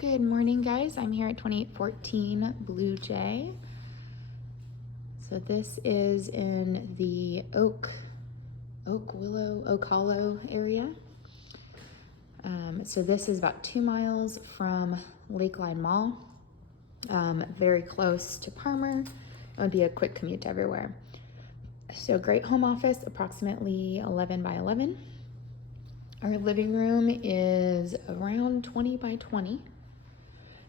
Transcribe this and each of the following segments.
Good morning, guys. I'm here at 2814 Bluejay. So this is in the Oak Hollow area. So this is about 2 miles from Lakeline Mall, very close to Parmer. It would be a quick commute to everywhere. So great home office, approximately 11 by 11. Our living room is around 20 by 20.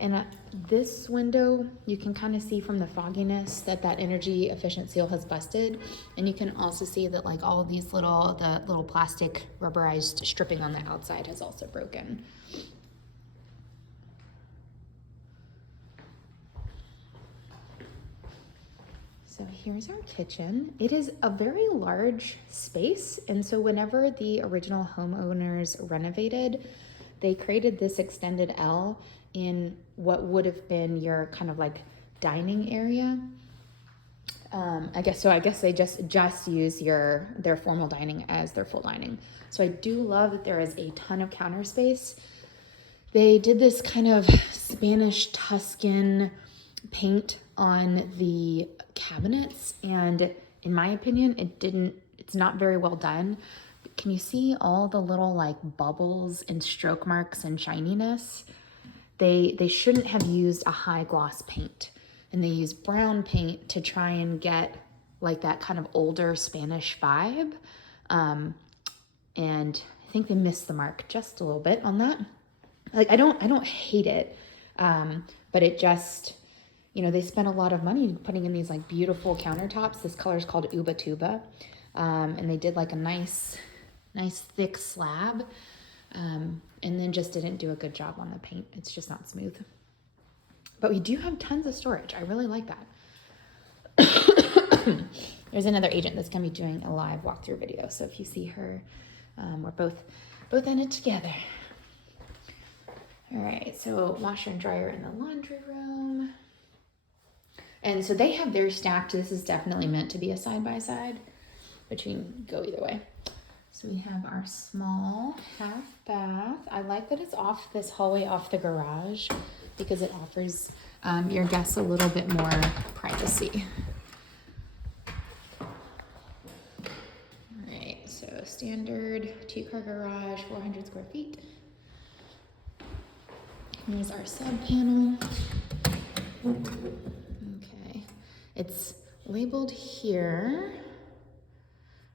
And at this window, you can kind of see from the fogginess that energy efficient seal has busted. And you can also see that like all of these little plastic rubberized stripping on the outside has also broken. So here's our kitchen. It is a very large space. And so whenever the original homeowners renovated, they created this extended L in what would have been your kind of like dining area. I guess they just use their formal dining as their full dining. So I do love that there is a ton of counter space. They did this kind of Spanish Tuscan paint on the cabinets, and in my opinion, it's not very well done. Can you see all the little like bubbles and stroke marks and shininess? They shouldn't have used a high gloss paint, and they used brown paint to try and get like that kind of older Spanish vibe. And I think they missed the mark just a little bit on that. Like I don't hate it, but it just, they spent a lot of money putting in these like beautiful countertops. This color is called Uba Tuba, and they did like a nice thick slab. And then just didn't do a good job on the paint. It's just not smooth. But we do have tons of storage. I really like that. There's another agent that's gonna be doing a live walkthrough video. So if you see her, we're both in it together. All right, so washer and dryer in the laundry room. And so they have theirs stacked. This is definitely meant to be a side-by-side, but you can go either way. So we have our small half bath. I like that it's off this hallway off the garage because it offers your guests a little bit more privacy. All right, so standard 2-car garage, 400 square feet. Here's our sub panel. Okay, it's labeled here.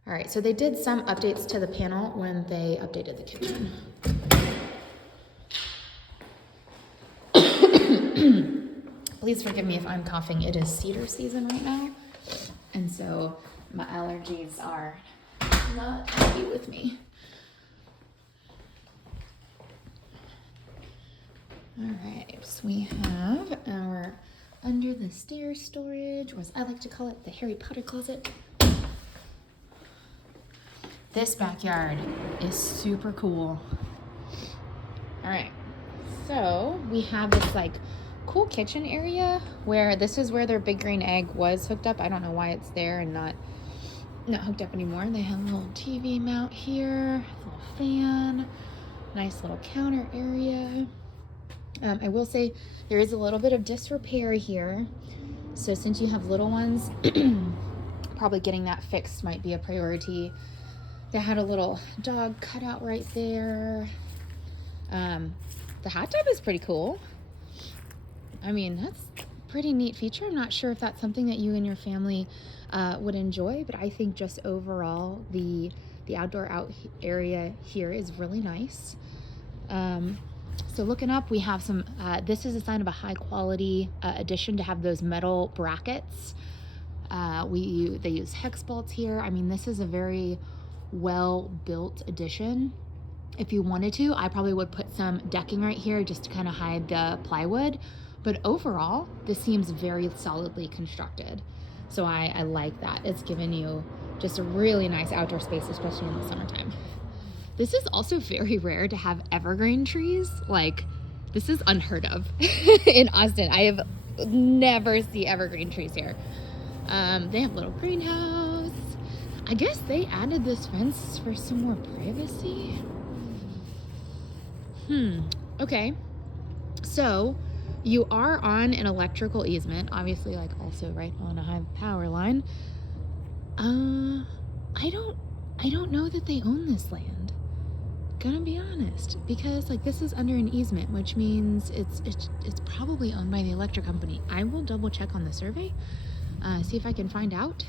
All right, so they did some updates to the panel when they updated the kitchen. Please forgive me if I'm coughing. It is cedar season right now, and so my allergies are not happy with me. All right, so we have our under the stairs storage, or as I like to call it, the Harry Potter closet. This backyard is super cool. All right, so we have this like cool kitchen area where this is where their big green egg was hooked up. I don't know why it's there and not hooked up anymore. They have a little TV mount here, a little fan, nice little counter area. I will say there is a little bit of disrepair here. So since you have little ones, probably getting that fixed might be a priority. They had a little dog cutout right there. The hot tub is pretty cool. I mean, that's a pretty neat feature. I'm not sure if that's something that you and your family would enjoy, but I think just overall, the outdoor area here is really nice. So looking up, we have some, this is a sign of a high quality addition to have those metal brackets. They use hex bolts here. I mean, this is a very well-built addition. If you wanted to, I probably would put some decking right here just to kind of hide the plywood. But overall, this seems very solidly constructed. So I like that. It's given you just a really nice outdoor space, especially in the summertime. This is also very rare to have evergreen trees. Like, this is unheard of in Austin. I have never seen evergreen trees here. They have a little greenhouse. I guess they added this fence for some more privacy. Okay. So you are on an electrical easement, obviously, like also right on a high power line. I don't know that they own this land. Gonna be honest, because like this is under an easement, which means it's probably owned by the electric company. I will double check on the survey, see if I can find out.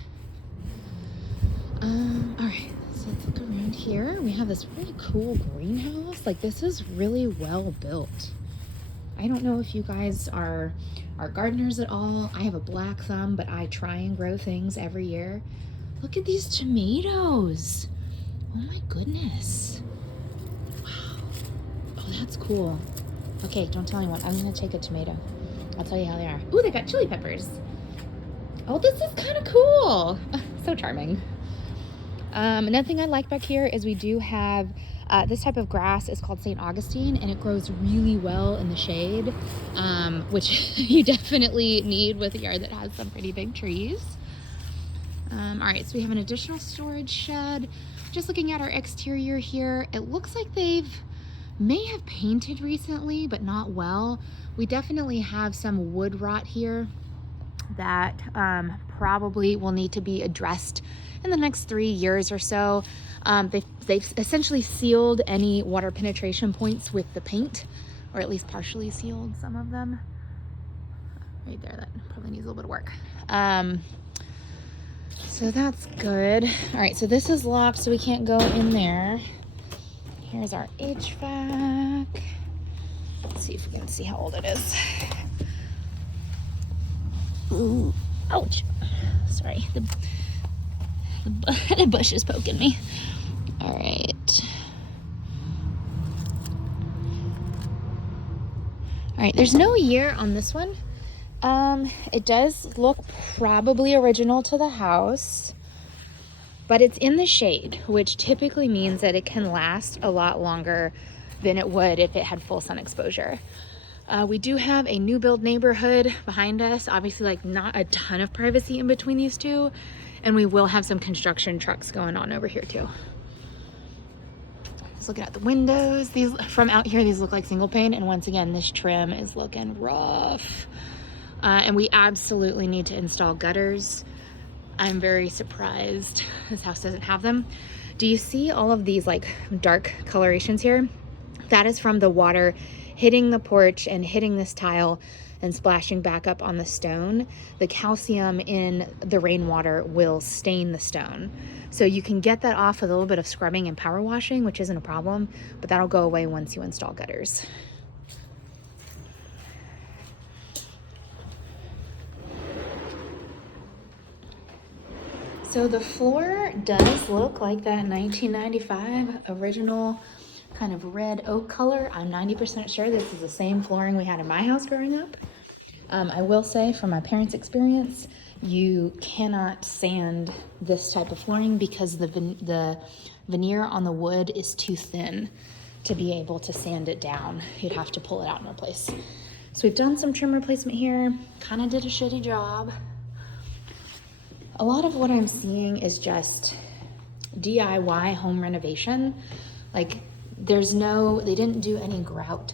All right, so let's look around here. We have this really cool greenhouse. Like this is really well built. I don't know if you guys are gardeners at all. I have a black thumb, but I try and grow things every year. Look at these tomatoes. Oh my goodness. Wow. Oh, that's cool. Okay, don't tell anyone. I'm gonna take a tomato. I'll tell you how they are. Ooh, they got chili peppers. Oh, this is kind of cool. So charming. Another thing I like back here is we do have this type of grass is called St. Augustine, and it grows really well in the shade, which you definitely need with a yard that has some pretty big trees. All right, so we have an additional storage shed. Just looking at our exterior here, it looks like may have painted recently, but not well. We definitely have some wood rot here that probably will need to be addressed in the next 3 years or so. They've essentially sealed any water penetration points with the paint, or at least partially sealed some of them. Right there, that probably needs a little bit of work. So that's good. All right, so this is locked, so we can't go in there. Here's our HVAC. Let's see if we can see how old it is. Ooh, ouch. Sorry, the bush is poking me. All right. All right, there's no year on this one. It does look probably original to the house, but it's in the shade, which typically means that it can last a lot longer than it would if it had full sun exposure. We do have a new build neighborhood behind us, obviously like not a ton of privacy in between these two, and we will have some construction trucks going on over here too. Just looking at the windows, these from out here, these look like single pane, and once again, this trim is looking rough. And we absolutely need to install gutters. I'm very surprised this house doesn't have them. Do you see all of these like dark colorations here? That is from the water hitting the porch and hitting this tile and splashing back up on the stone. The calcium in the rainwater will stain the stone. So you can get that off with a little bit of scrubbing and power washing, which isn't a problem, but that'll go away once you install gutters. So the floor does look like that 1995 original kind of red oak color. I'm 90% sure this is the same flooring we had in my house growing up. I will say from my parents' experience, you cannot sand this type of flooring because the veneer on the wood is too thin to be able to sand it down. You'd have to pull it out and replace. So we've done some trim replacement here, kind of did a shitty job. A lot of what I'm seeing is just DIY home renovation. Like they didn't do any grout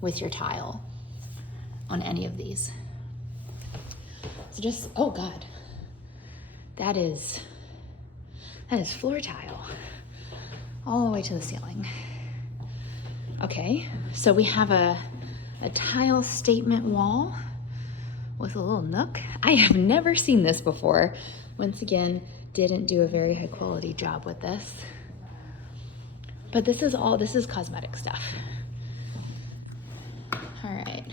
with your tile on any of these. So just, oh God, that is floor tile all the way to the ceiling. Okay, so we have a tile statement wall with a little nook. I have never seen this before. Once again, didn't do a very high quality job with this. But this is cosmetic stuff. All right.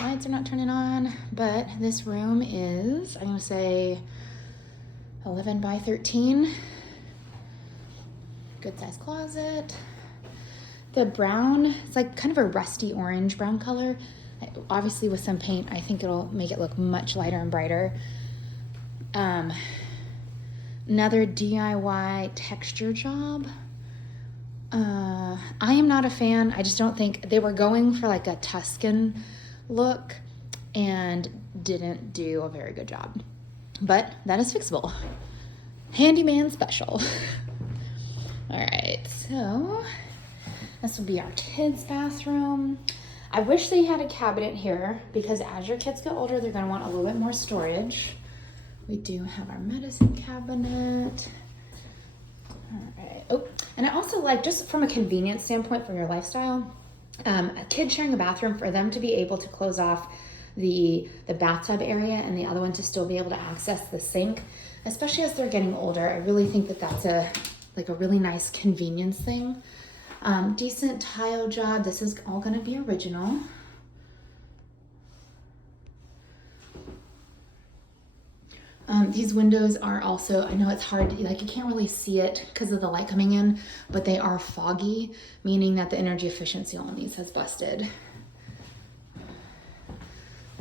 Lights are not turning on, but this room is, I'm gonna say 11 by 13. Good size closet. The brown, it's like kind of a rusty orange brown color. Obviously with some paint, I think it'll make it look much lighter and brighter. Another DIY texture job. I am not a fan. I just don't think they were going for like a Tuscan look and didn't do a very good job. But that is fixable. Handyman special. All right, so This will be our kids' bathroom. I wish they had a cabinet here because as your kids get older, they're gonna want a little bit more storage. We do have our medicine cabinet. All right. Oh, and I also like, just from a convenience standpoint for your lifestyle, a kid sharing a bathroom, for them to be able to close off the bathtub area and the other one to still be able to access the sink, especially as they're getting older. I really think that that's a really nice convenience thing. Decent tile job. This is all going to be original. These windows are also, I know it's hard, like you can't really see it because of the light coming in, but they are foggy, meaning that the energy efficiency on these has busted.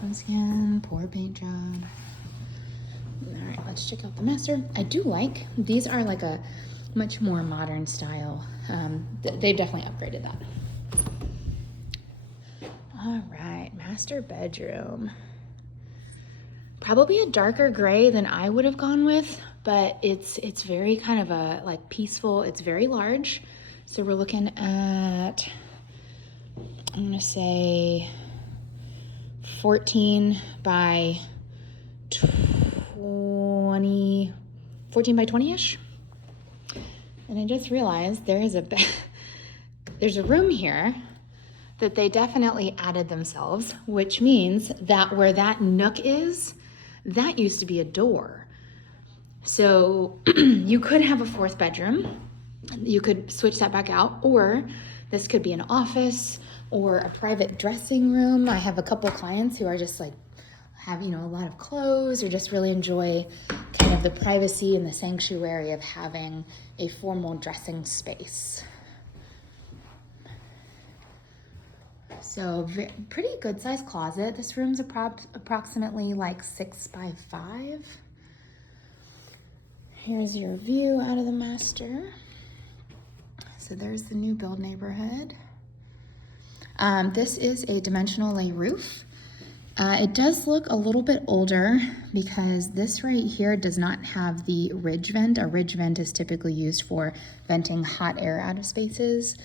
Once again, poor paint job. All right, let's check out the master. I do like, these are like a much more modern style. They've definitely upgraded that. All right, master bedroom. Probably a darker gray than I would have gone with, but it's very kind of a like peaceful. It's very large. So we're looking at, I'm gonna say 14 by 20, 14 by 20-ish. And I just realized there's a room here that they definitely added themselves, which means that where that nook is, that used to be a door. So you could have a fourth bedroom. You could switch that back out, or this could be an office or a private dressing room. I have a couple of clients who are just like, have, a lot of clothes, or just really enjoy kind of the privacy and the sanctuary of having a formal dressing space. So pretty good sized closet. This room's approximately like 6 by 5. Here's your view out of the master. So there's the new build neighborhood. This is a dimensional lay roof. It does look a little bit older because this right here does not have the ridge vent. A ridge vent is typically used for venting hot air out of spaces.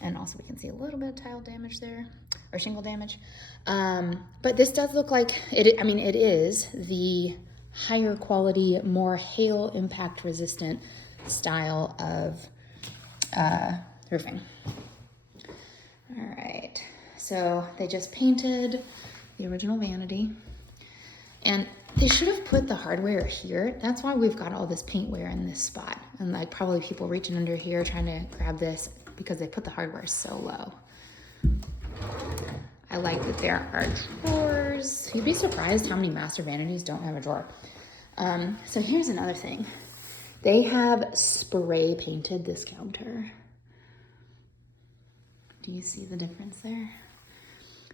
And also we can see a little bit of tile damage there, or shingle damage. But this does look like, it is the higher quality, more hail impact resistant style of roofing. All right, so they just painted the original vanity. And they should have put the hardware here. That's why we've got all this paintware in this spot. And like probably people reaching under here trying to grab this, because they put the hardware so low. I like that there are drawers. You'd be surprised how many master vanities don't have a drawer. So here's another thing. They have spray painted this counter. Do you see the difference there?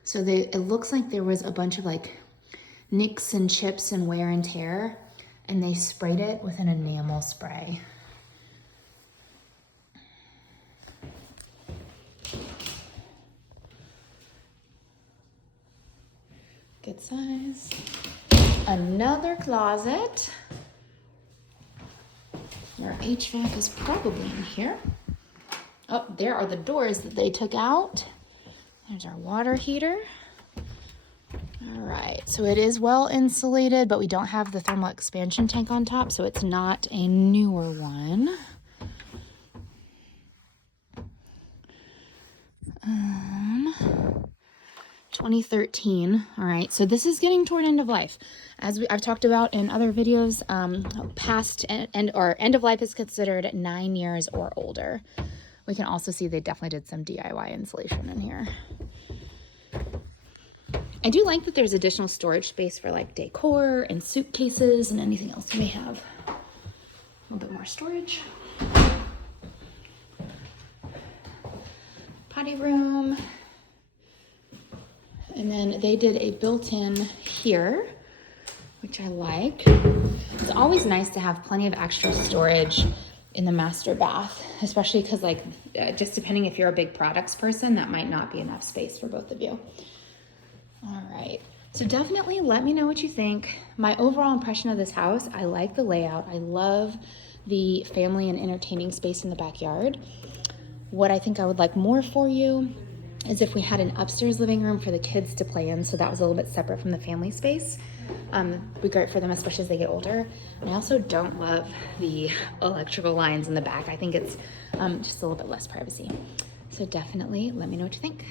So it looks like there was a bunch of like nicks and chips and wear and tear, and they sprayed it with an enamel spray. Good size. Another closet. Your HVAC is probably in here. Oh, there are the doors that they took out. There's our water heater. All right, so it is well insulated, but we don't have the thermal expansion tank on top, so it's not a newer one. 2013. All right, so this is getting toward end of life. As I've talked about in other videos, past end of life is considered 9 years or older. We can also see they definitely did some DIY insulation in here. I do like that there's additional storage space for like decor and suitcases and anything else you may have. A little bit more storage. Potty room. And then they did a built-in here, which I like. It's always nice to have plenty of extra storage in the master bath, especially because like, just depending if you're a big products person, that might not be enough space for both of you. All right, so definitely let me know what you think. My overall impression of this house, I like the layout. I love the family and entertaining space in the backyard. What I think I would like more for you is if we had an upstairs living room for the kids to play in, so that was a little bit separate from the family space. Be great for them, especially as they get older. And I also don't love the electrical lines in the back. I think it's just a little bit less privacy. So definitely let me know what you think.